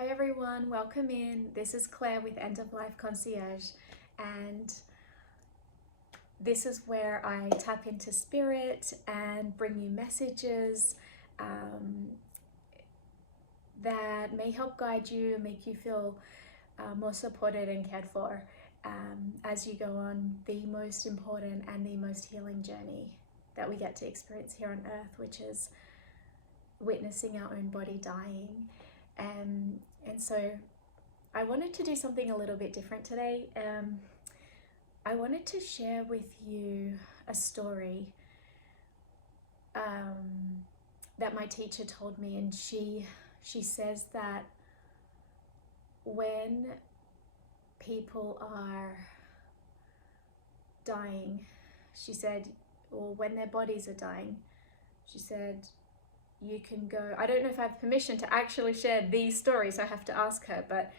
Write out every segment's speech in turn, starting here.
Hi everyone, welcome in. This is Claire with End of Life Concierge, and this is where I tap into spirit and bring you messages that may help guide you and make you feel more supported and cared for as you go on the most important and the most healing journey that we get to experience here on earth, which is witnessing our own body dying. And so I wanted to do something a little bit different today. I wanted to share with you a story that my teacher told me, and she says that when people are dying, she said, or when their bodies are dying, she said, you can go, I don't know if I have permission to actually share these stories, so I have to ask her, but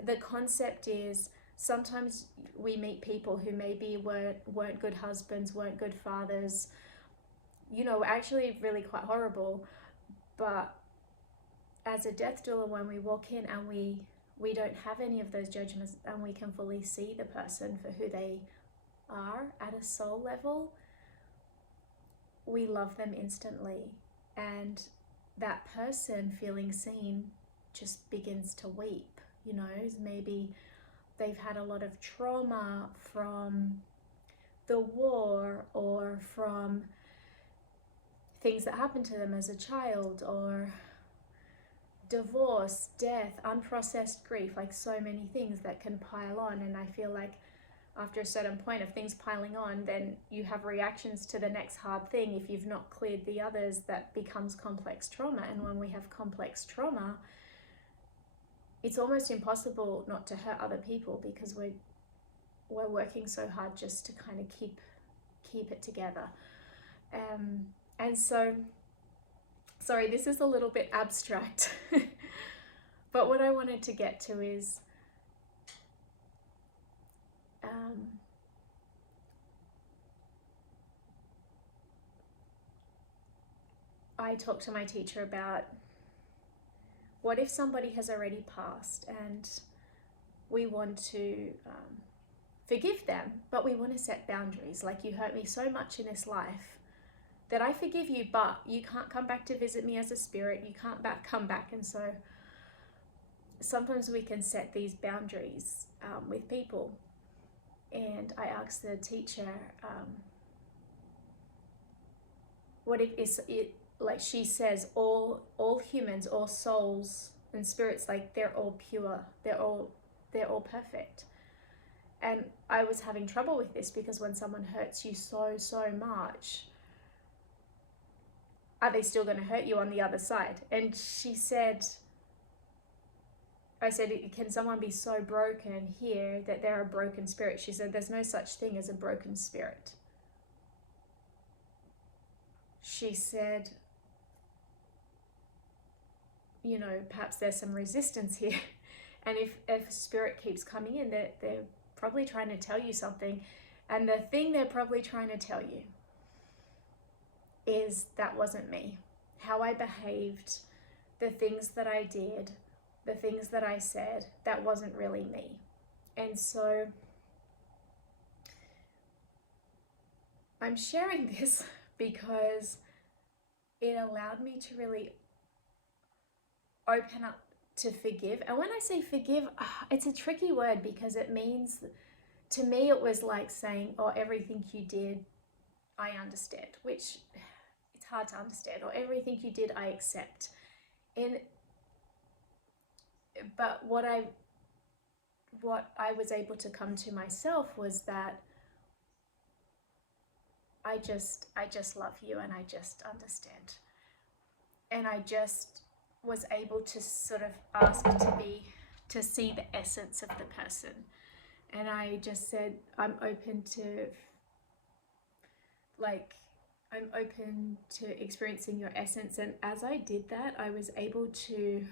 the concept is sometimes we meet people who maybe weren't good husbands, weren't good fathers, actually really quite horrible, but as a death doula, when we walk in and we don't have any of those judgments and we can fully see the person for who they are at a soul level, we love them instantly. And that person feeling seen just begins to weep. Maybe they've had a lot of trauma from the war or from things that happened to them as a child, or divorce, death, unprocessed grief, like so many things that can pile on. And I feel like after a certain point of things piling on, then you have reactions to the next hard thing. If you've not cleared the others, that becomes complex trauma. And when we have complex trauma, it's almost impossible not to hurt other people, because we're working so hard just to kind of keep it together. And so, sorry, this is a little bit abstract, but what I wanted to get to is I talked to my teacher about, what if somebody has already passed and we want to forgive them, but we want to set boundaries. Like, you hurt me so much in this life that I forgive you, but you can't come back to visit me as a spirit. You can't come back. And so sometimes we can set these boundaries with people. And I asked the teacher, what if it, like she says, all humans, all souls and spirits, like they're all pure, they're all perfect. And I was having trouble with this, because when someone hurts you so much, are they still going to hurt you on the other side? And she said, I said, can someone be so broken here that they're a broken spirit? She said, there's no such thing as a broken spirit. She said, perhaps there's some resistance here. And if spirit keeps coming in, they're probably trying to tell you something. And the thing they're probably trying to tell you is, that wasn't me. How I behaved, the things that I did, the things that I said, that wasn't really me. And so I'm sharing this because it allowed me to really open up to forgive. And when I say forgive, it's a tricky word, because it means, to me, it was like saying, oh, everything you did, I understand, which it's hard to understand. Or everything you did, I accept. But what I was able to come to myself was that I just love you, and I just understand. And I just was able to sort of ask to see the essence of the person. And I just said, I'm open to experiencing your essence. And as I did that, I was able to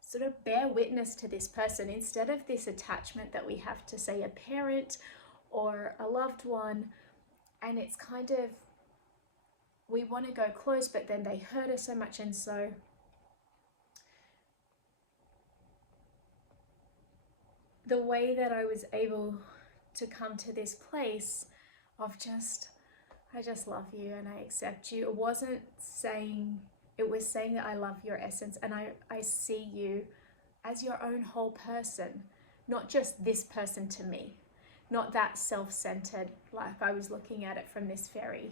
sort of bear witness to this person, instead of this attachment that we have to, say, a parent or a loved one. And it's kind of, we want to go close, but then they hurt us so much. And so the way that I was able to come to this place of I just love you and I accept you. It wasn't saying, it was saying that I love your essence and I see you as your own whole person, not just this person to me, not that self-centered, like I was looking at it from this very,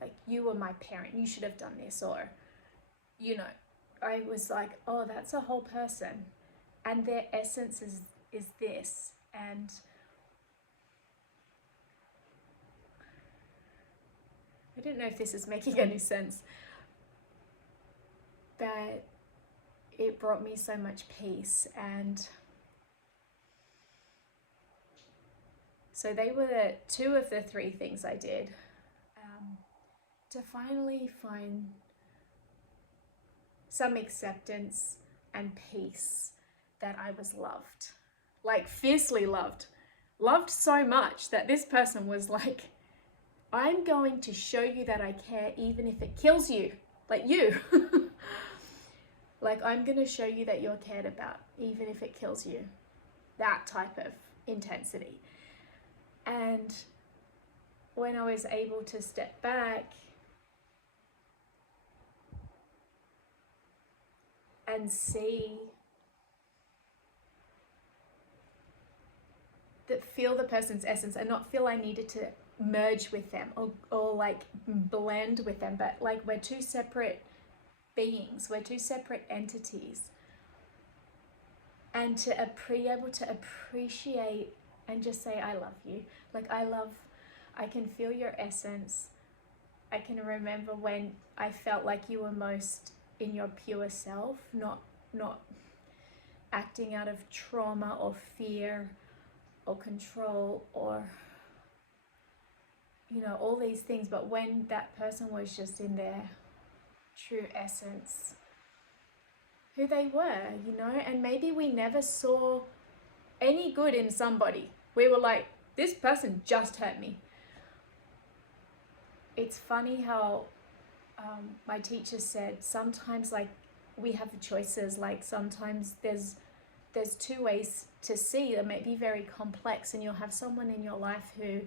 like, you were my parent, you should have done this, or, you know, I was like, oh, that's a whole person and their essence is this. And I don't know if this is making any sense, but it brought me so much peace. And so they were the two of the three things I did to finally find some acceptance and peace that I was loved, like fiercely loved so much that this person was like, I'm going to show you that I care even if it kills you, like you. Like, I'm going to show you that you're cared about even if it kills you. That type of intensity. And when I was able to step back and see, that feel the person's essence and not feel I needed to merge with them or like blend with them, but like we're two separate beings, we're two separate entities. And to be able to appreciate and just say, I love you. Like, I can feel your essence. I can remember when I felt like you were most in your pure self, not acting out of trauma or fear or control or, you know, all these things. But when that person was just in their true essence, who they were, you know, and maybe we never saw any good in somebody. We were like, this person just hurt me. It's funny how my teacher said sometimes, like, we have choices. Like, sometimes there's two ways to see that may be very complex, and you'll have someone in your life who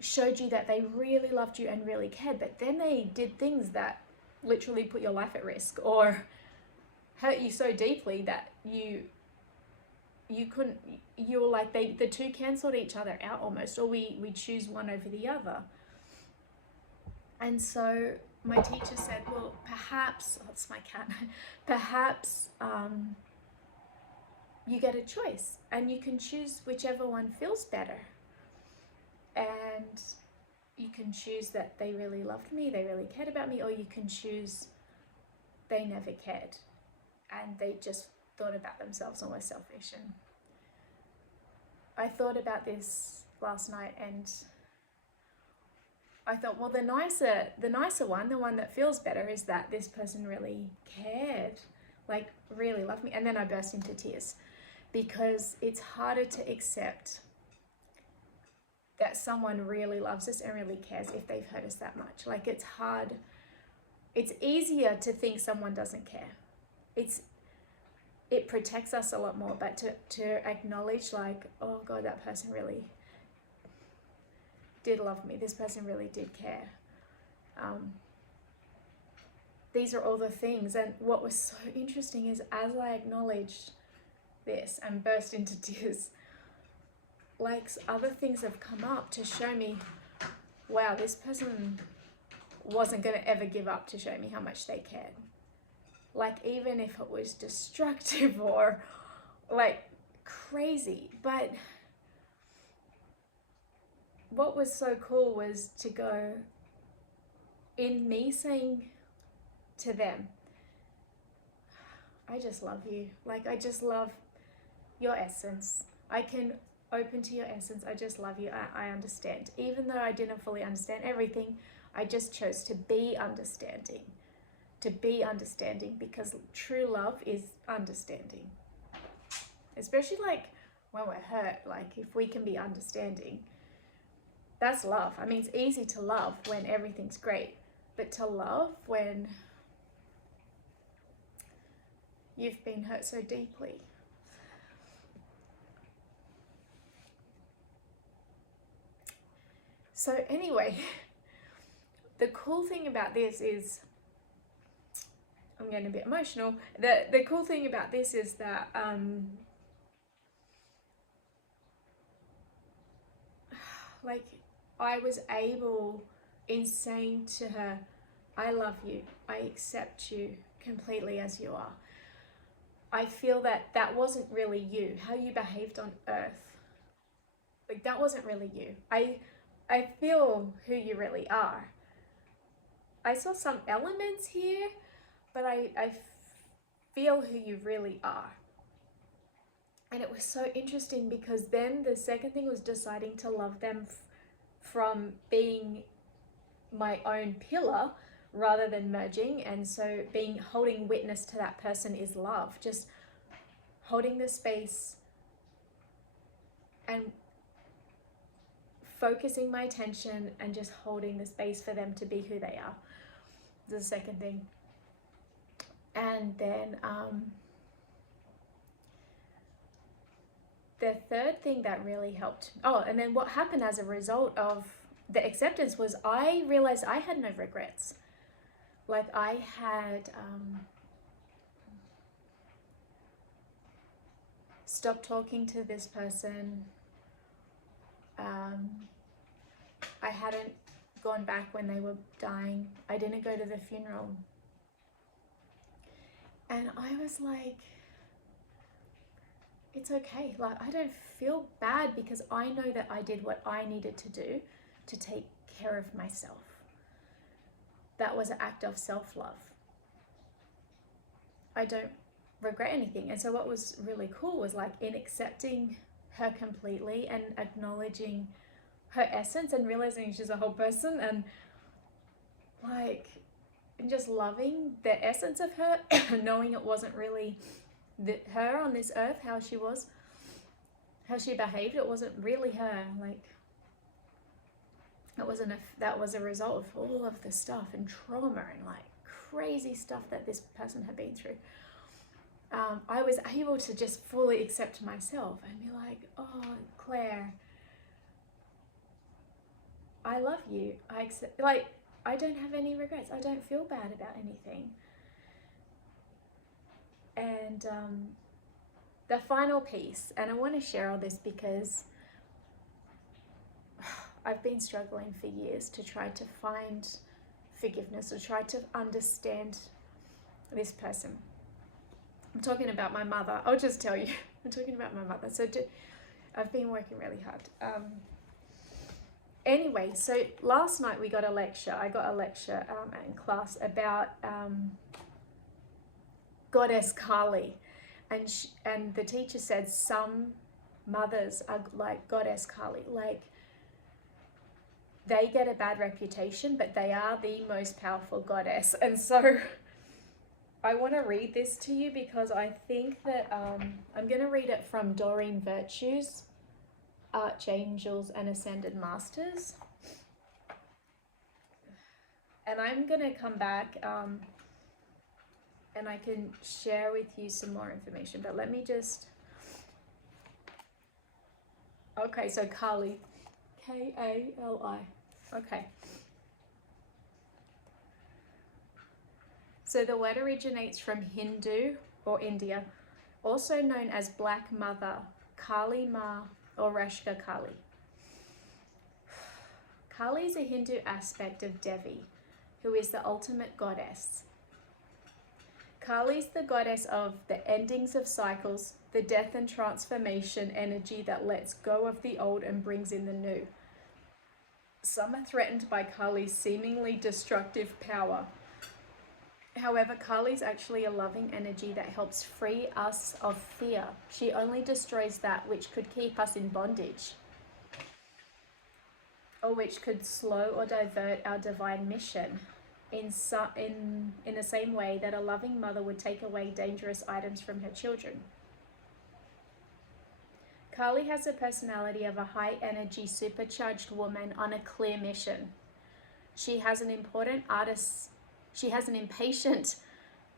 showed you that they really loved you and really cared, but then they did things that literally put your life at risk or hurt you so deeply that you couldn't, you were like, the two cancelled each other out almost, or we choose one over the other. And so my teacher said, well, perhaps, oh, it's my cat, perhaps you get a choice and you can choose whichever one feels better. And you can choose that they really loved me, they really cared about me, or you can choose they never cared and they just thought about themselves and were selfish. And I thought about this last night and I thought, well, the nicer one, the one that feels better, is that this person really cared, like really loved me. And then I burst into tears because it's harder to accept that someone really loves us and really cares if they've hurt us that much. Like, it's hard. It's easier to think someone doesn't care. It protects us a lot more, but to acknowledge, like, oh God, that person really did love me. This person really did care. These are all the things. And what was so interesting is, as I acknowledged this and burst into tears, like, other things have come up to show me, wow, this person wasn't going to ever give up to show me how much they cared. Like, even if it was destructive or like crazy. But what was so cool was to go, in me saying to them, I just love you. Like, I just love your essence. I can open to your essence. I just love you. I understand. Even though I didn't fully understand everything, I just chose to be understanding. To be understanding, because true love is understanding. Especially like when we're hurt, like if we can be understanding, that's love. I mean, it's easy to love when everything's great, but to love when you've been hurt so deeply. So anyway, the cool thing about this is, I'm getting a bit emotional. The cool thing about this is that like I was able in saying to her, I love you, I accept you completely as you are. I feel that that wasn't really you, how you behaved on earth. Like that wasn't really you. I feel who you really are. I saw some elements here, but I feel who you really are. And it was so interesting because then the second thing was deciding to love them from being my own pillar rather than merging. And so holding witness to that person is love, just holding the space and focusing my attention and just holding the space for them to be who they are. The second thing. And then the third thing that really helped, and then what happened as a result of the acceptance was I realized I had no regrets. Like I had stopped talking to this person. I hadn't gone back when they were dying. I didn't go to the funeral. And I was like, it's okay. Like, I don't feel bad because I know that I did what I needed to do to take care of myself. That was an act of self-love. I don't regret anything. And so what was really cool was like in accepting her completely and acknowledging her essence and realizing she's a whole person and like and just loving the essence of her, knowing it wasn't really her on this earth, how she was, how she behaved, it wasn't really her. Like that was a result of all of the stuff and trauma and like crazy stuff that this person had been through. I was able to just fully accept myself and be like, oh, Claire, I love you. I accept, like, I don't have any regrets. I don't feel bad about anything. And the final piece, and I want to share all this because I've been struggling for years to try to find forgiveness or try to understand this person. I'm talking about my mother. I'll just tell you. I'm talking about my mother. So I've been working really hard. Anyway, so last night we got a lecture. I got a lecture in class about Goddess Kali. And the teacher said some mothers are like Goddess Kali. Like they get a bad reputation, but they are the most powerful goddess. And so I want to read this to you because I think that I'm going to read it from Doreen Virtue's Archangels and Ascended Masters. And I'm going to come back and I can share with you some more information. But let me just... Okay, so Kali. K-A-L-I. Okay. So the word originates from Hindu or India, also known as Black Mother, Kali Ma, or Rashka Kali. Kali is a Hindu aspect of Devi, who is the ultimate goddess. Kali is the goddess of the endings of cycles, the death and transformation energy that lets go of the old and brings in the new. Some are threatened by Kali's seemingly destructive power. However, Kali is actually a loving energy that helps free us of fear. She only destroys that which could keep us in bondage, or which could slow or divert our divine mission, in the same way that a loving mother would take away dangerous items from her children. Kali has the personality of a high-energy, supercharged woman on a clear mission. She has an impatient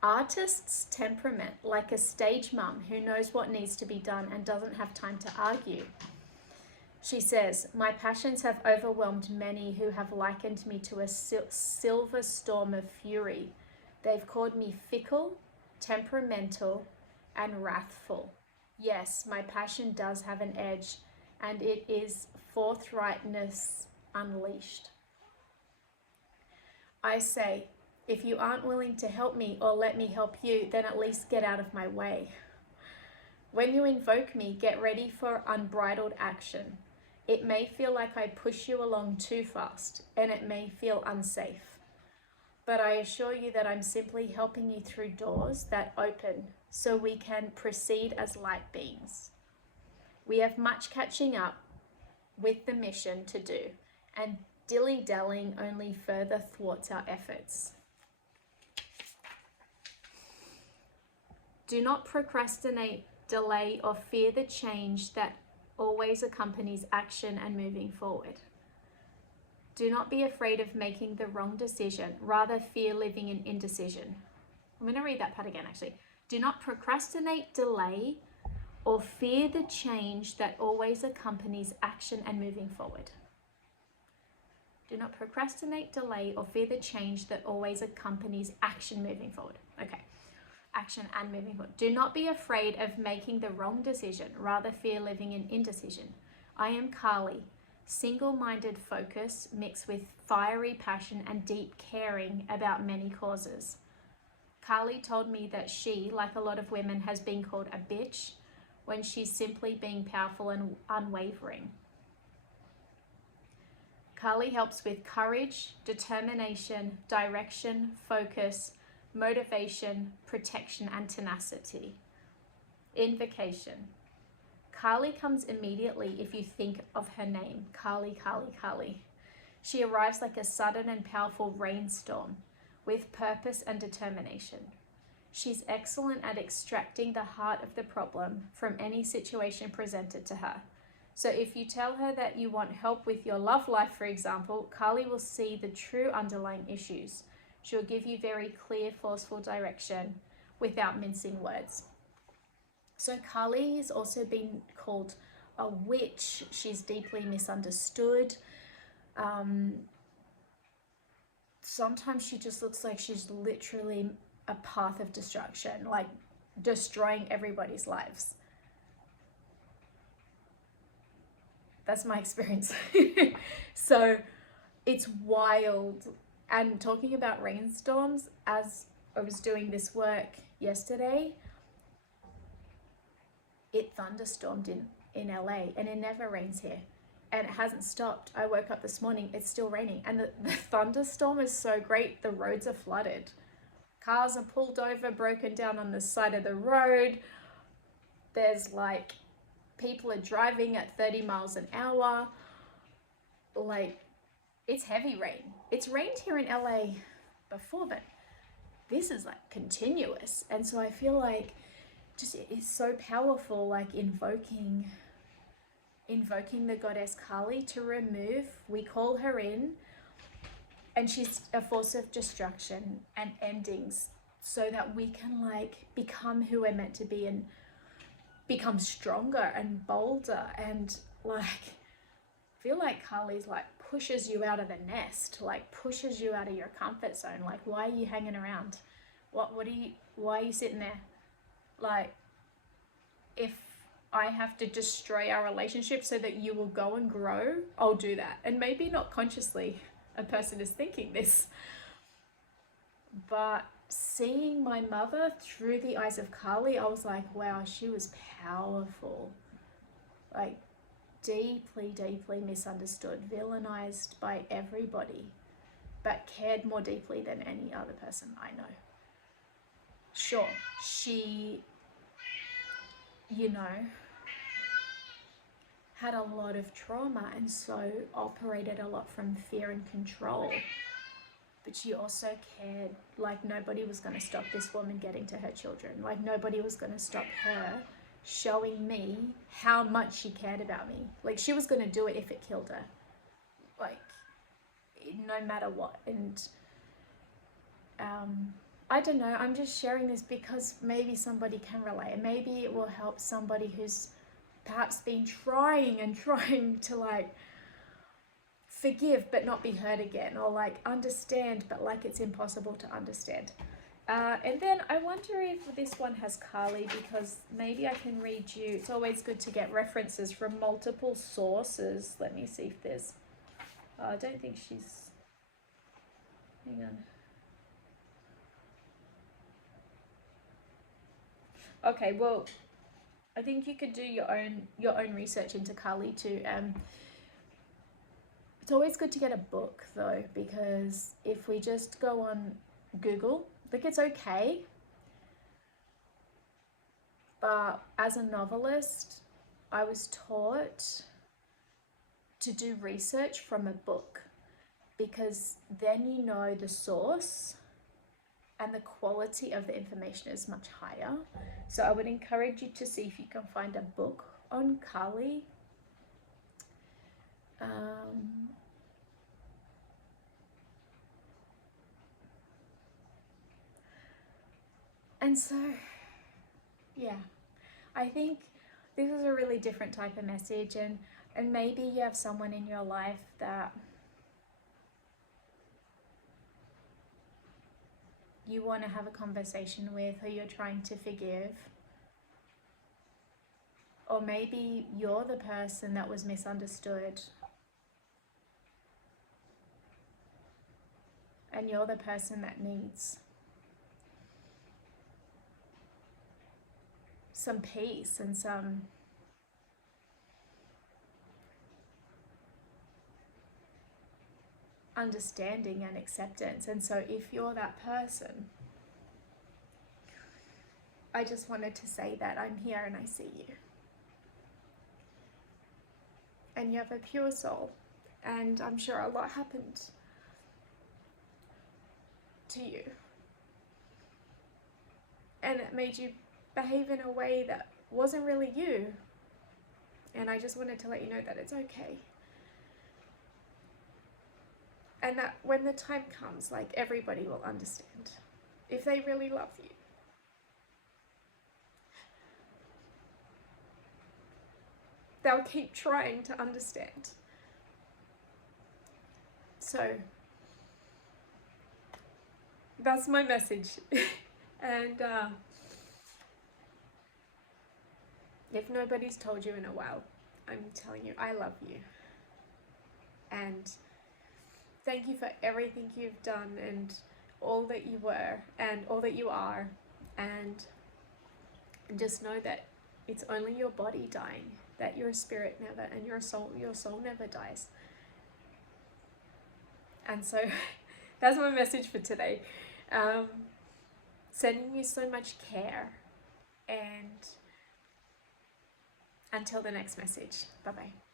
Artist's temperament, like a stage mum who knows what needs to be done and doesn't have time to argue. She says, my passions have overwhelmed many who have likened me to a silver storm of fury. They've called me fickle, temperamental, and wrathful. Yes, my passion does have an edge, and it is forthrightness unleashed. I say, if you aren't willing to help me or let me help you, then at least get out of my way. When you invoke me, get ready for unbridled action. It may feel like I push you along too fast, and it may feel unsafe. But I assure you that I'm simply helping you through doors that open so we can proceed as light beings. We have much catching up with the mission to do, and dilly-dallying only further thwarts our efforts. Do not procrastinate, delay, or fear the change that always accompanies action and moving forward. Do not be afraid of making the wrong decision, rather fear living in indecision. I'm going to read that part again actually. Do not procrastinate, delay, or fear the change that always accompanies action and moving forward. Do not procrastinate, delay, or fear the change that always accompanies action moving forward. Okay. Action and moving forward. Do not be afraid of making the wrong decision, rather fear living in indecision. I am Kali, single-minded focus mixed with fiery passion and deep caring about many causes. Kali told me that she, like a lot of women, has been called a bitch when she's simply being powerful and unwavering. Kali helps with courage, determination, direction, focus, motivation, protection, and tenacity. Invocation. Kali comes immediately if you think of her name, Kali, Kali, Kali. She arrives like a sudden and powerful rainstorm with purpose and determination. She's excellent at extracting the heart of the problem from any situation presented to her. So if you tell her that you want help with your love life, for example, Kali will see the true underlying issues. She'll give you very clear, forceful direction without mincing words. So Kali has also been called a witch. She's deeply misunderstood. Sometimes she just looks like she's literally a path of destruction, like destroying everybody's lives. That's my experience. So it's wild. And talking about rainstorms, as I was doing this work yesterday, it thunderstormed in LA, and it never rains here. And it hasn't stopped. I woke up this morning, it's still raining. And the thunderstorm is so great, the roads are flooded. Cars are pulled over, broken down on the side of the road. There's like, people are driving at 30 miles an hour. Like, it's heavy rain. It's rained here in LA before, but this is like continuous. And so I feel like just it's so powerful, like invoking the goddess Kali to remove. We call her in, and she's a force of destruction and endings, so that we can like become who we're meant to be and become stronger and bolder, and like feel like Kali's like pushes you out of the nest, like pushes you out of your comfort zone. Like, why are you hanging around? Why are you sitting there? Like, if I have to destroy our relationship so that you will go and grow, I'll do that. And maybe not consciously a person is thinking this, but seeing my mother through the eyes of Kali, I was like, wow, she was powerful. Like, deeply, deeply misunderstood, villainized by everybody, but cared more deeply than any other person I know. Sure, she, had a lot of trauma and so operated a lot from fear and control. But she also cared, like nobody was going to stop this woman getting to her children. Like nobody was going to stop her showing me how much she cared about me. Like she was going to do it if it killed her. Like no matter what. And I don't know, I'm just sharing this because maybe somebody can relate. Maybe it will help somebody who's perhaps been trying and trying to like forgive but not be hurt again, or like understand but like it's impossible to understand. And then I wonder if this one has Carly, because maybe I can read you. It's always good to get references from multiple sources. Let me see if there's, I don't think she's, hang on. Okay, well, I think you could do your own research into Carly too. It's always good to get a book though, because if we just go on Google, like it's okay, but as a novelist, I was taught to do research from a book, because then you know the source and the quality of the information is much higher. So I would encourage you to see if you can find a book on Carly. And so, yeah, I think this is a really different type of message, and maybe you have someone in your life that you want to have a conversation with, or you're trying to forgive. Or maybe you're the person that was misunderstood, and you're the person that needs some peace and some understanding and acceptance. And so if you're that person, I just wanted to say that I'm here and I see you. And you have a pure soul, and I'm sure a lot happened to you, and it made you behave in a way that wasn't really you. And I just wanted to let you know that it's okay, and that when the time comes, like, everybody will understand if they really love you. They'll keep trying to understand. So that's my message. And if nobody's told you in a while, I'm telling you, I love you. And thank you for everything you've done, and all that you were, and all that you are. And just know that it's only your body dying, that your spirit never, and your soul never dies. And so that's my message for today. Sending you so much care, and until the next message, bye bye.